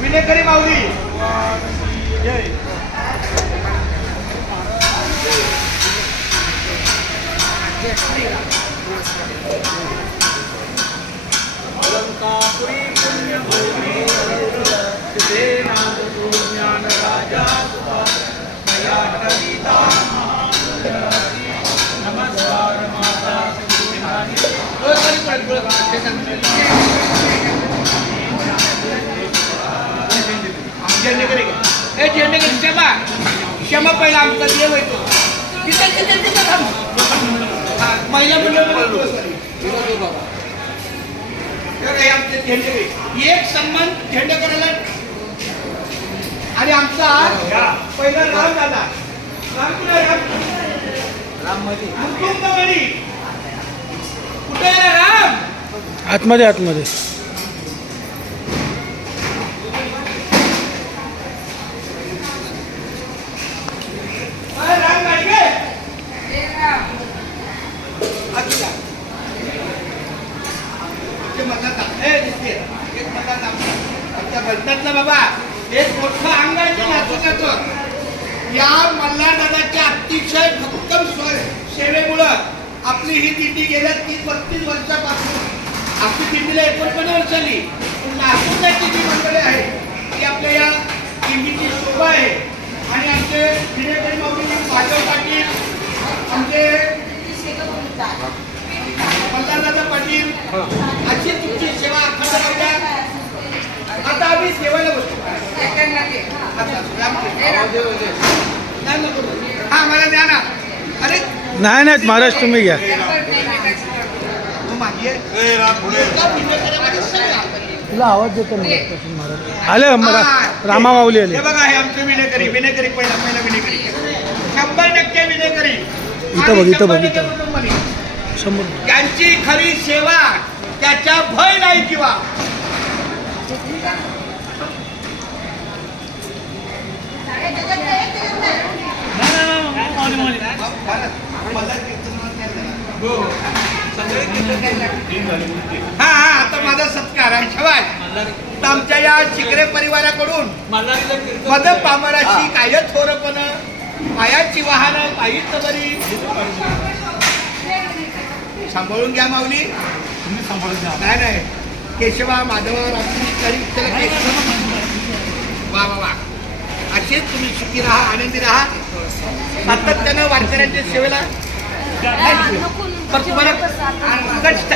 विनेकरी माऊली अलंकापुरी पुण्यभूमी तुझे नाद तू ज्ञान राजा मया कविता नमस्कार माता क्षमा क्षमा पहिला आमचा देव येतो महिला एक सन्मान झेंडे करायला आणि आमचा पहिला राम दादा राम कुठे कुठे राम आतमध्ये आतमध्ये बाबा एक मोठं अंग आहे नातूचं या मल्हारदादाच्या अतिशय भक्कम सेवेमुळं आपली ही दिंडी गेल्या 30-32 वर्षापासून आपली दिंडीला 49 वर्ष झाली. नातूची जी मंडळी आहे ती आपल्या या दिंडीची शोभा आहे आणि आमचे विनेकरी माऊली माधव पाटील आमचे मल्हारदादा पाटील अशी तुमची सेवा अखंड राहू द्या. आता आम्ही सेवायला बसतो. हा मला द्या ना. अरे नाही नाही महाराज तुम्ही घ्या. तुला आवाज देतो महाराज आले रामा माऊली आले. हे बघा हे आमचे विनेकरी विनेकरी पहिला विनेकरी 100% विनेकरी इथं बघ इथं बघ इथं 100. त्यांची खरी सेवा त्याच्या भय नाही किंवा हा आता माझा सत्कार आहे शवाज आमच्या या शिकरे परिवाराकडून मद पामराशी काय थोरपण पायाची वाहन पायीच बरी सांभाळून घ्या माऊली. नाही नाही केशवा माधवा वा वा वा असेच तुम्ही सुखी राहा आनंदी राहा सातत्यानं वारकऱ्यांच्या सेवेला तुम्हाला कष्ट